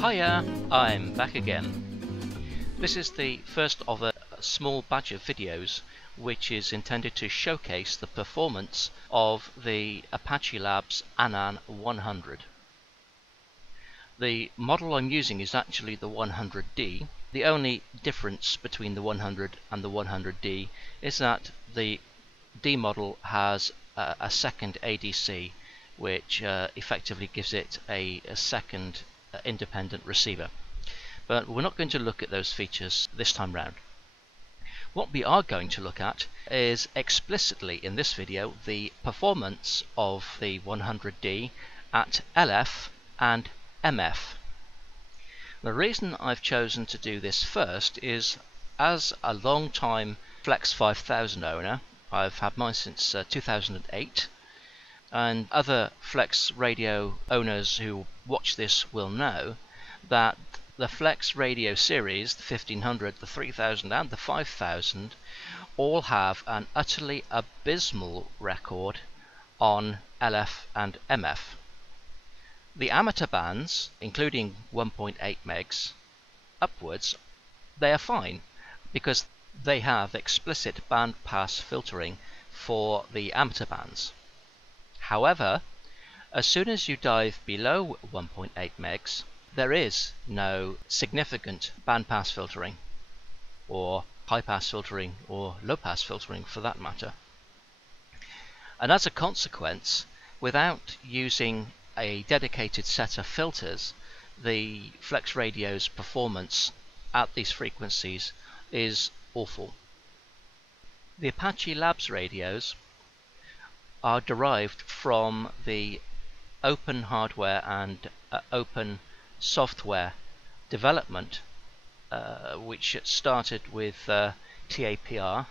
Hiya, I'm back again. This is the first of a small batch of videos which is intended to showcase the performance of the Apache Labs ANAN-100. The model I'm using is actually the 100D. The only difference between the 100 and the 100D is that the D model has a second ADC, which effectively gives it a second independent receiver. But we're not going to look at those features this time round. What we are going to look at is explicitly in this video the performance of the 100D at LF and MF. The reason I've chosen to do this first is, as a long time Flex 5000 owner, I've had mine since 2008, and other Flex radio owners who watch this will know that the Flex radio series, the 1500, the 3000 and the 5000, all have an utterly abysmal record on LF and MF. The amateur bands, including 1.8 megs upwards, they are fine because they have explicit band pass filtering for the amateur bands. However, as soon as you dive below 1.8 megs, there is no significant bandpass filtering, or high-pass filtering, or low-pass filtering for that matter. And as a consequence, without using a dedicated set of filters, the Flex radio's performance at these frequencies is awful. The Apache Labs radios are derived from the open hardware and open software development, which started with TAPR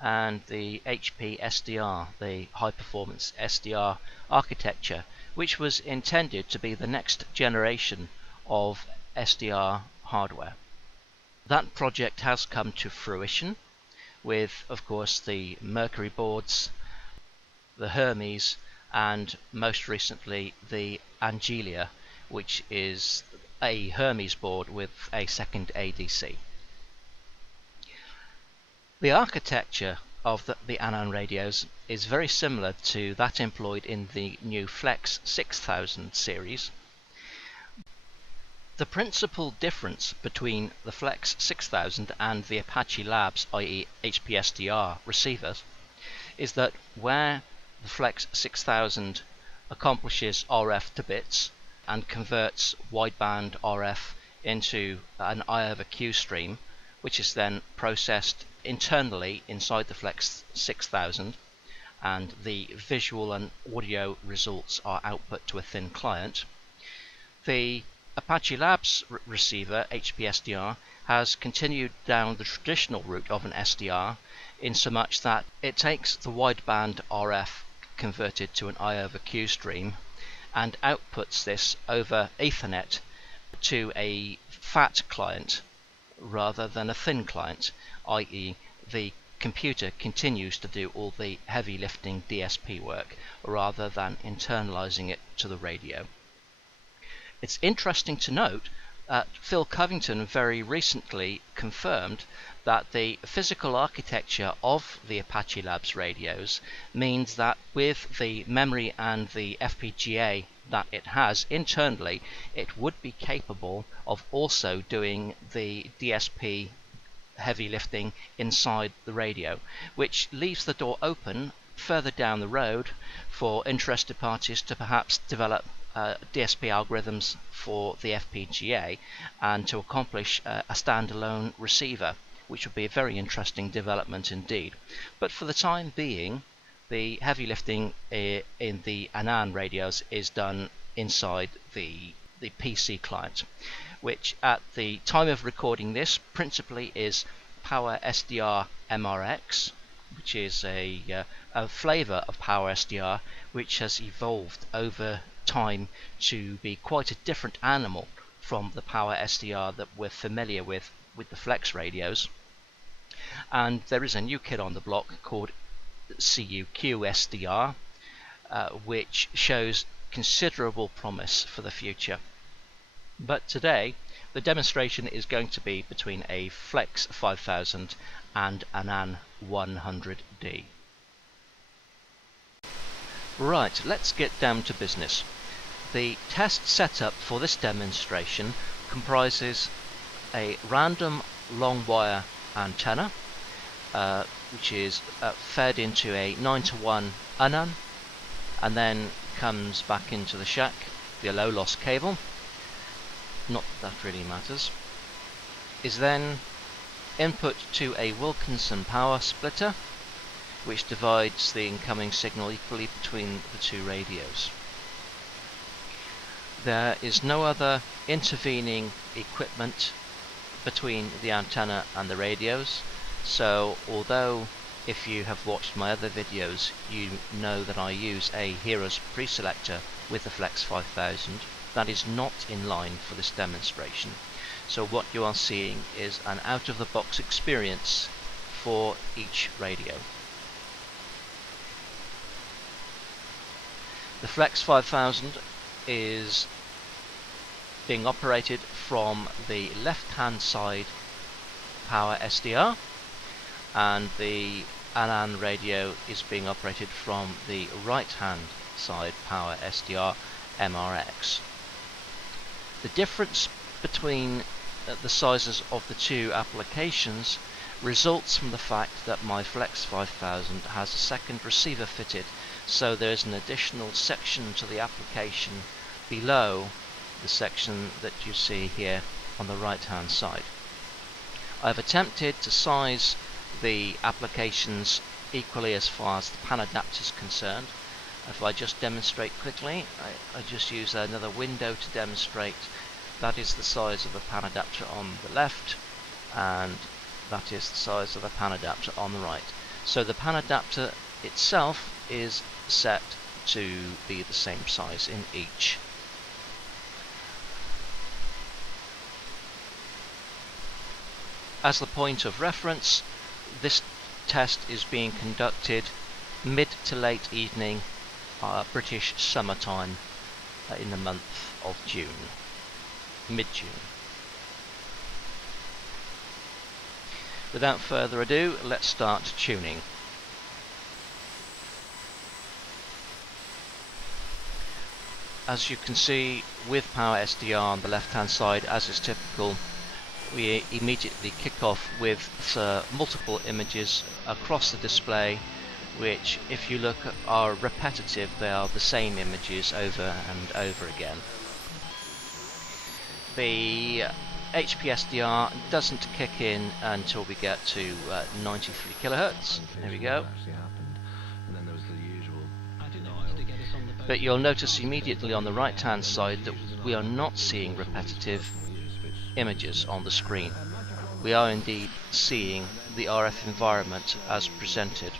and the HPSDR, the high performance SDR architecture, which was intended to be the next generation of SDR hardware. That project has come to fruition with, of course, the Mercury boards, the Hermes, and most recently the Angelia, which is a Hermes board with a second ADC. The architecture of the ANAN radios is very similar to that employed in the new Flex 6000 series. The principal difference between the Flex 6000 and the Apache Labs, i.e. HPSDR receivers, is that where the Flex 6000 accomplishes RF to bits and converts wideband RF into an I over Q stream, which is then processed internally inside the Flex 6000, and the visual and audio results are output to a thin client. The Apache Labs receiver, HPSDR, has continued down the traditional route of an SDR in so much that it takes the wideband RF converted to an I over Q stream and outputs this over Ethernet to a fat client rather than a thin client, i.e. the computer continues to do all the heavy lifting DSP work rather than internalizing it to the radio. It's interesting to note that Phil Covington very recently confirmed that the physical architecture of the Apache Labs radios means that with the memory and the FPGA that it has internally, it would be capable of also doing the DSP heavy lifting inside the radio, which leaves the door open further down the road for interested parties to perhaps develop DSP algorithms for the FPGA and to accomplish a standalone receiver, which would be a very interesting development indeed. But for the time being, the heavy lifting in the ANAN radios is done inside the PC client, which at the time of recording this principally is Power SDR MRX, which is a flavor of Power SDR which has evolved over time to be quite a different animal from the Power SDR that we're familiar with the Flex radios. And there is a new kid on the block called CUQ-SDR, which shows considerable promise for the future. But today the demonstration is going to be between a Flex 5000 and an ANAN-100D. Right, let's get down to business. The test setup for this demonstration comprises a random long wire antenna, which is fed into a 9:1 ANAN, and then comes back into the shack via low loss cable. Not that really matters. Is then input to a Wilkinson power splitter, which divides the incoming signal equally between the two radios. There is no other intervening equipment between the antenna and the radios, so although if you have watched my other videos you know that I use a Heroes preselector with the Flex 5000, that is not in line for this demonstration. So what you are seeing is an out-of-the-box experience for each radio. The Flex 5000 is being operated from the left-hand side power SDR, and the ANAN radio is being operated from the right-hand side power SDR MRX. The difference between the sizes of the two applications results from the fact that my Flex 5000 has a second receiver fitted, so there is an additional section to the application below the section that you see here on the right hand side. I've attempted to size the applications equally as far as the pan adapter is concerned. If I just demonstrate quickly, I just use another window to demonstrate. That is the size of the pan adapter on the left, and that is the size of the pan adapter on the right. So the pan adapter itself is set to be the same size in each. As the point of reference, this test is being conducted mid to late evening British summertime in the month of June, mid-June. Without further ado, let's start tuning. As you can see, with Power SDR on the left hand side, as is typical, we immediately kick off with multiple images across the display, which, if you look at, are repetitive. They are the same images over and over again. The HPSDR doesn't kick in until we get to 93 kilohertz. There we go. But you'll notice immediately on the right hand side that we are not seeing repetitive images on the screen. We are indeed seeing the RF environment as presented.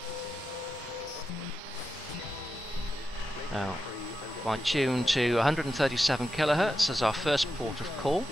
Now, I tune to 137 kilohertz as our first port of call.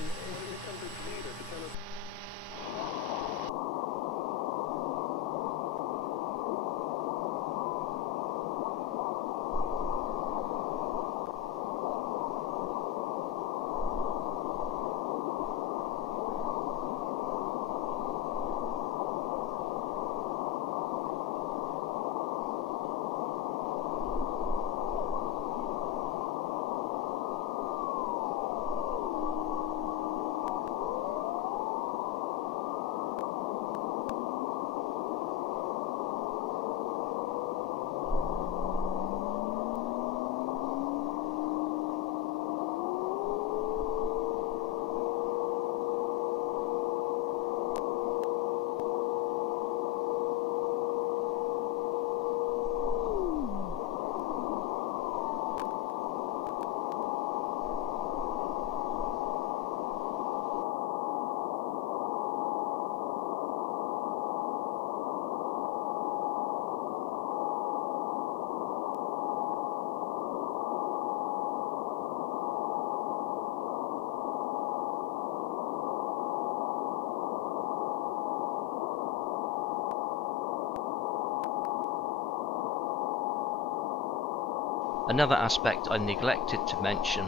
Another aspect I neglected to mention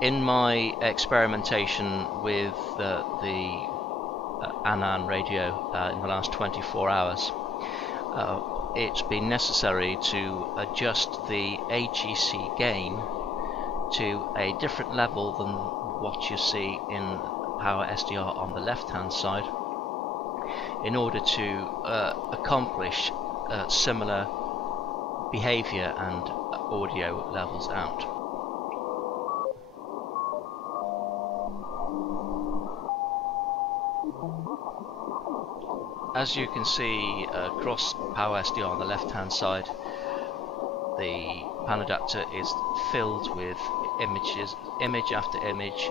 In my experimentation with the ANAN radio in the last 24 hours, it's been necessary to adjust the AGC gain to a different level than what you see in Power SDR on the left hand side in order to accomplish similar behavior and audio levels out. As you can see across Power SDR on the left hand side, the pan adapter is filled with images, image after image,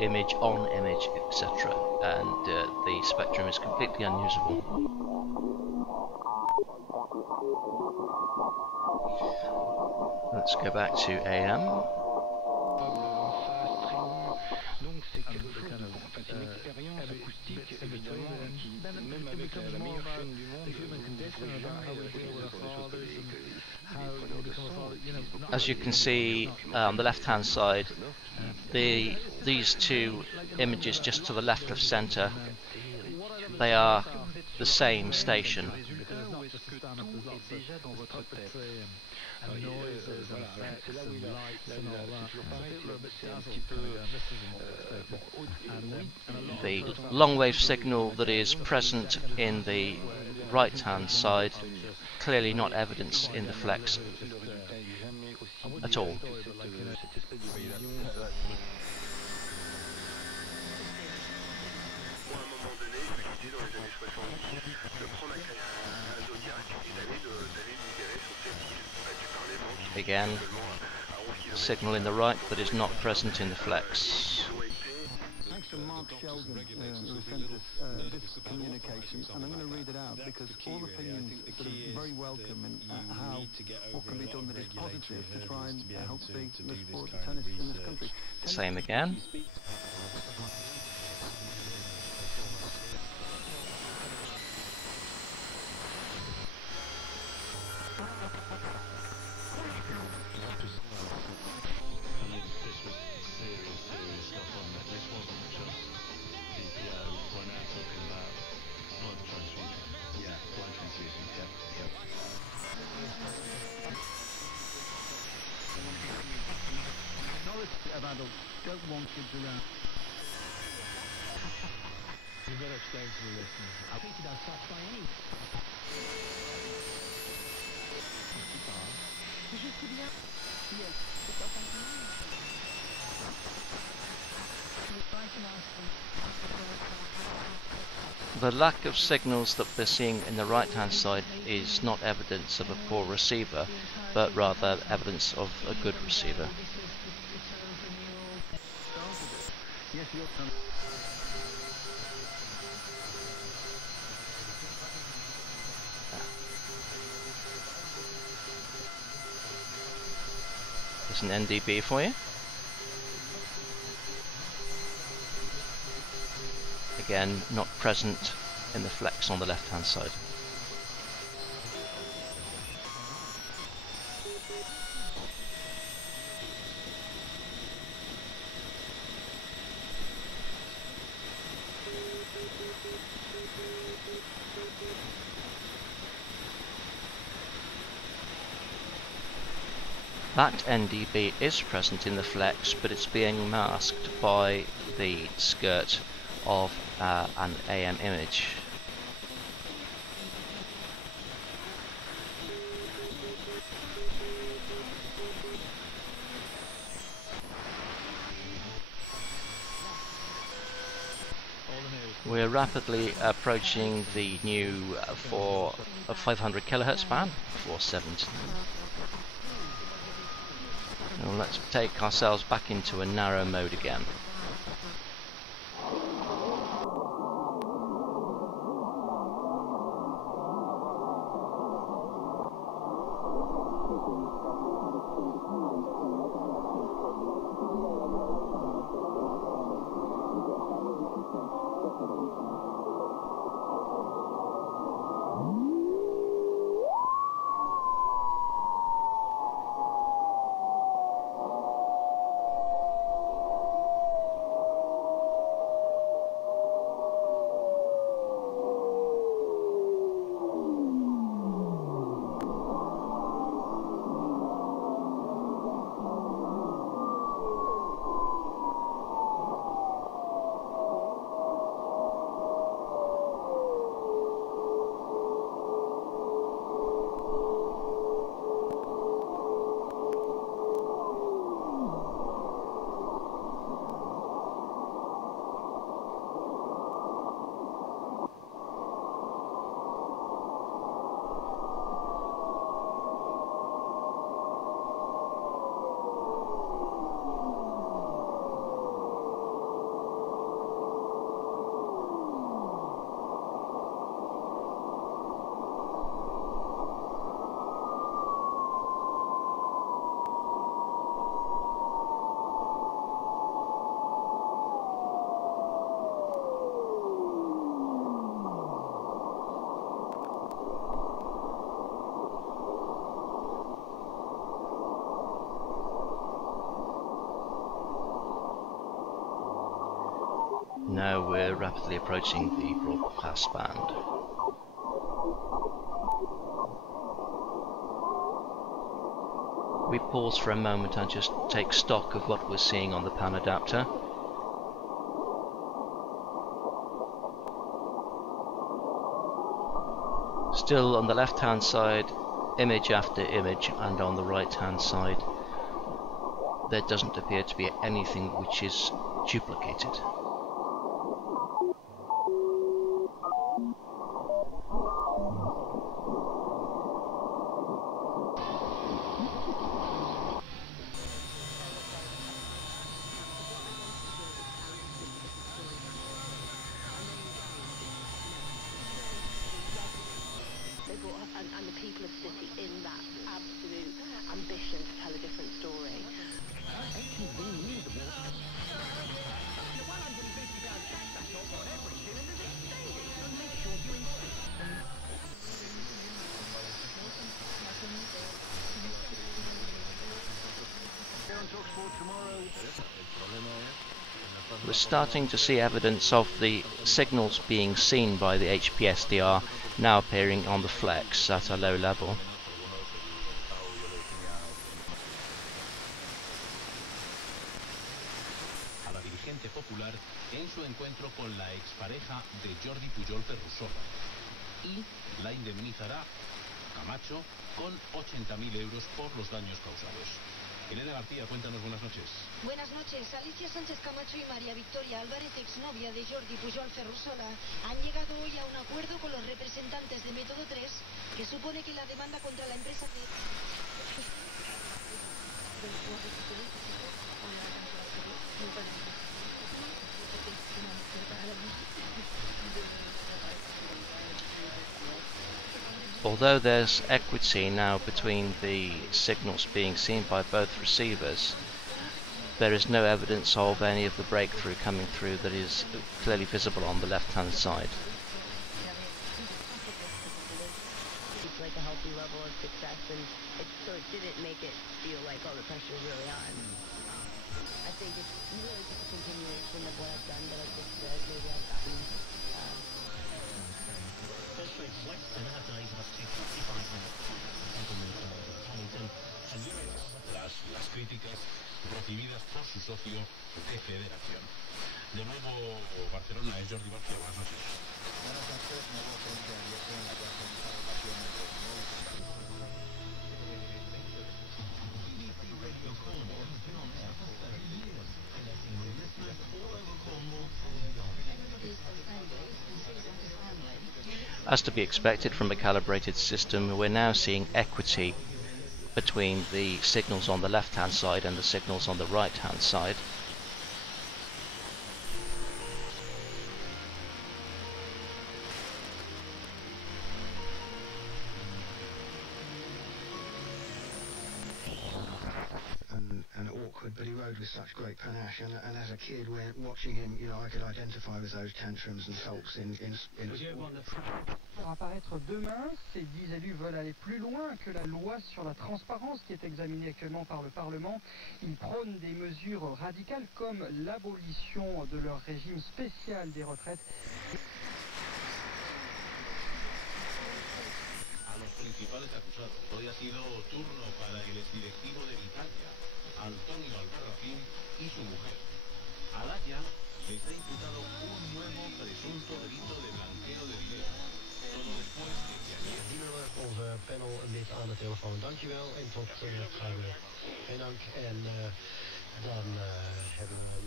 image on image, etc. And the spectrum is completely unusable. Let's go back to AM. As you can see on the left hand side, these two images just to the left of center, they are the same station. The long wave signal that is present in the right hand side, clearly not evidence in the flex at all. Again, signal in the right that is not present in the flex. Thanks to Mark Sheldon, who sent us this communication, and I'm going to read it out because all opinions sort of very welcome and how what can be done that is positive to try and help the sport of tennis in this country. Same again. Don't want kids around. You've got to explain to the listeners. I think it does touch by any. The lack of signals that we're seeing in the right hand side is not evidence of a poor receiver, but rather evidence of a good receiver. There's an NDB for you. Again, not present in the flex on the left hand side. That NDB is present in the flex, but it's being masked by the skirt of an AM image. We're rapidly approaching the new 500 kHz band, 470. Now let's take ourselves back into a narrow mode again. Now we're rapidly approaching the broadcast band. We pause for a moment and just take stock of what we're seeing on the pan adapter. Still on the left hand side, image after image, and on the right hand side there doesn't appear to be anything which is duplicated. And the people of the city in that absolute ambition to tell a different story. We're starting to see evidence of the signals being seen by the HPSDR now appearing on the flex at a low level. A la dirigente popular en su encuentro con la expareja de Jordi Pujol Ferrusola y la indemnizará Camacho con 80.000 euros por los daños causados. Elena García, cuéntanos, buenas noches. Buenas noches. Alicia Sánchez Camacho y María Victoria Álvarez, exnovia de Jordi Pujol Ferrusola, han llegado hoy a un acuerdo con los representantes de Método 3, que supone que la demanda contra la empresa de... Although there's equity now between the signals being seen by both receivers, there is no evidence of any of the breakthrough coming through that is clearly visible on the left-hand side. It's like a healthy level of success, and so it didn't make it feel like, oh, the pressure is really on. I think it's really just a continuation of what I've done, but I've just maybe I've gotten... Las críticas recibidas por su socio de federación. De nuevo, Barcelona, es Jordi Barcia, buenas noches. As to be expected from a calibrated system, we're now seeing equity between the signals on the left hand side and the signals on the right hand side. And awkward, but he rode with such great panache, and as a kid, when watching him, you know, I could identify with those tantrums and sulks in Pour apparaître demain, ces 10 élus veulent aller plus loin que la loi sur la transparence qui est examinée actuellement par le Parlement. Ils prônent des mesures radicales comme l'abolition de leur régime spécial des retraites. A los principales acusados, hoy ha sido turno para el exdirectivo de Italia, Antonio Albarracín, y su mujer. Al Haya les ha imputado un nuevo presunto delito de blanqueo de dinero. Todo después de que ayer... Onze panel lid aan de telefoon. Dankjewel en tot gauw weer. Geen dank. En dan hebben we...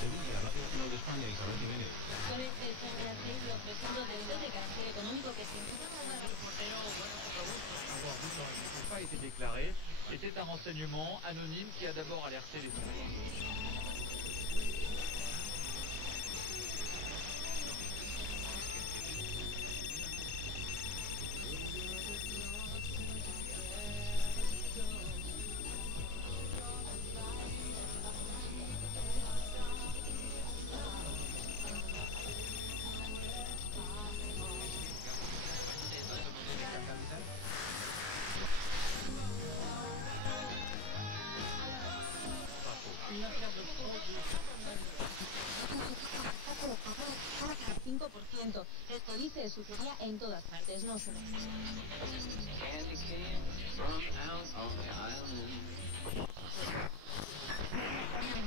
Sevilla, Radio Nacional de España, Isabel Jiménez. Con este son los presuntos delitos de carácter económico que se imputan a la reportero. Pas été déclaré était un renseignement anonyme qui a d'abord alerté les momento. Esto dice su teoría en todas partes, no solo.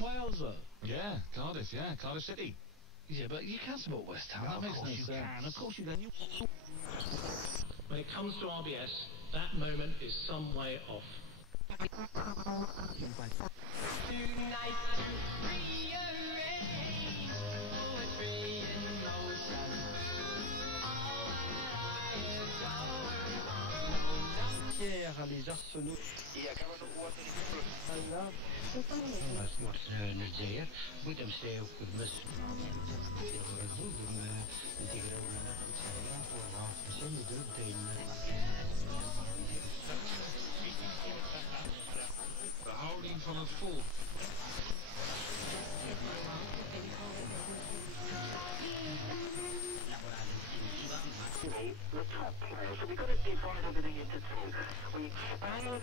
Wales though. Yeah, Cardiff, Cardiff City. Yeah, but you can support West Ham. That makes no sense. Of course you can. When it comes to RBS, that moment is some way off. Les arsenaux. Wordt zeer. Moet hem zeer ook mis. De houding van het volk. The top players, so we've got to divide everything into two. We expand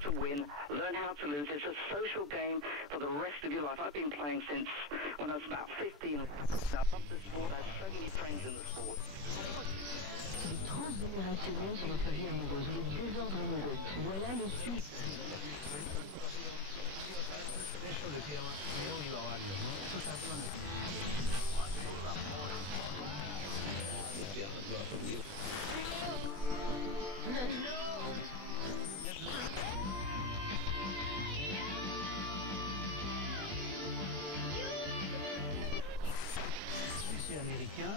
to win, learn how to lose. It's a social game for the rest of your life. I've been playing since when I was about 15. I love the sport. I have so many friends in the sport. Transgénérationnel sur notre vie amoureuse, le désordre amoureux. Voilà le suite. Américain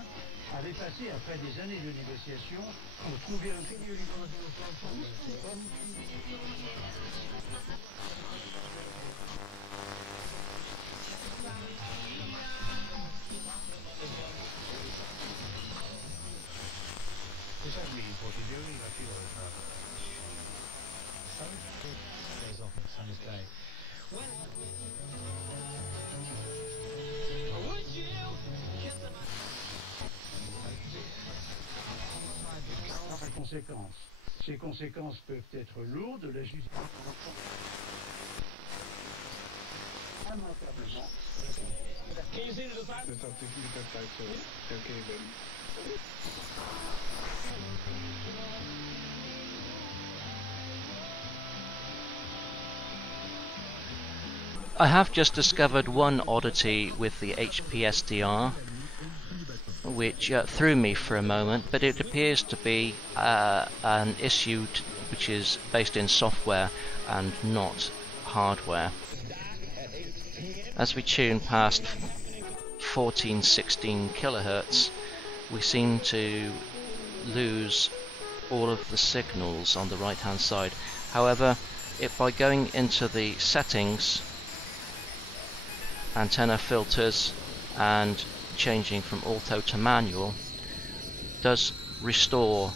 avait passé, après des années de négociations, pour trouver un pays au libre. Ces conséquences peuvent être lourdes, la justice. I have just discovered one oddity with the HPSDR, which threw me for a moment, but it appears to be an issue which is based in software and not hardware. As we tune past 14-16 kilohertz, we seem to lose all of the signals on the right hand side. However, by going into the settings, antenna filters, and changing from auto to manual, does restore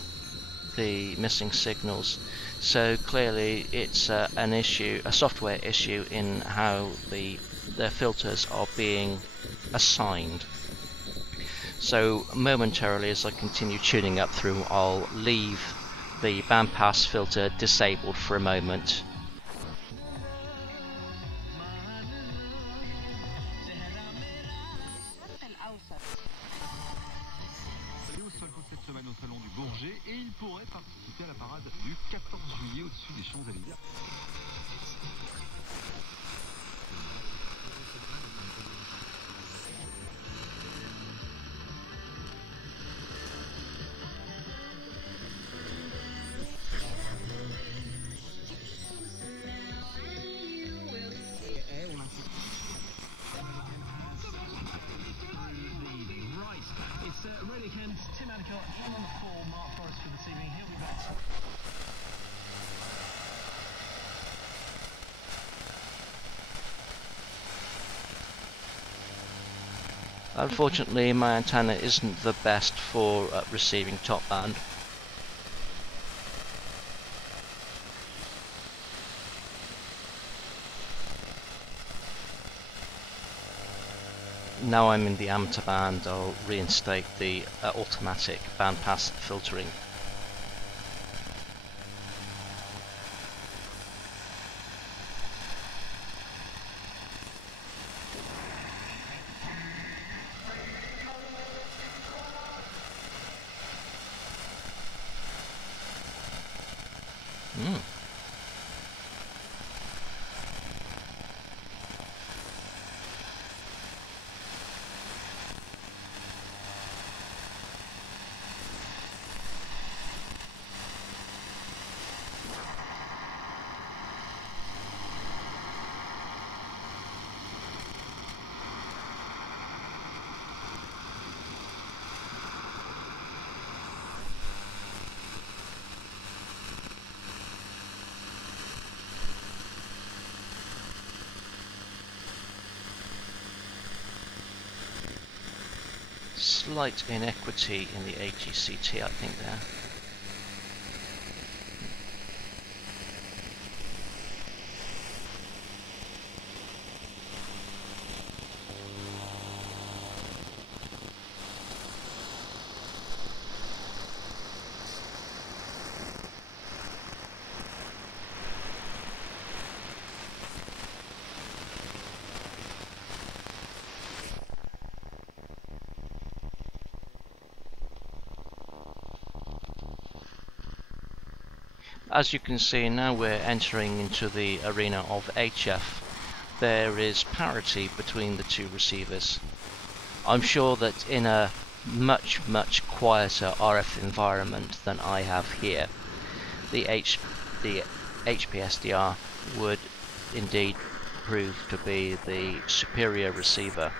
the missing signals. So clearly it's an issue, a software issue in how the filters are being assigned. So momentarily, as I continue tuning up through, I'll leave the bandpass filter disabled for a moment. Et il pourrait participer à la parade du 14 juillet au-dessus des Champs-Élysées. Unfortunately, my antenna isn't the best for receiving top band. Now I'm in the amateur band, I'll reinstate the automatic bandpass filtering. Mm. Slight inequity in the AGCT, I think, there. As you can see, now we're entering into the arena of HF. There is parity between the two receivers. I'm sure that in a much quieter RF environment than I have here, the HPSDR would indeed prove to be the superior receiver.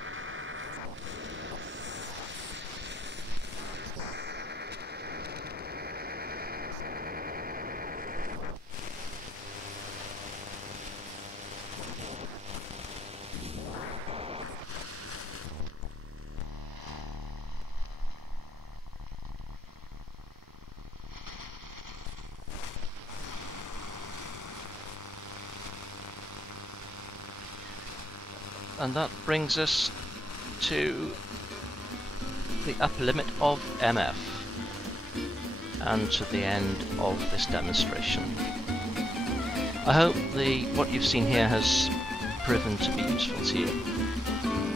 And that brings us to the upper limit of MF and to the end of this demonstration. I hope what you've seen here has proven to be useful to you.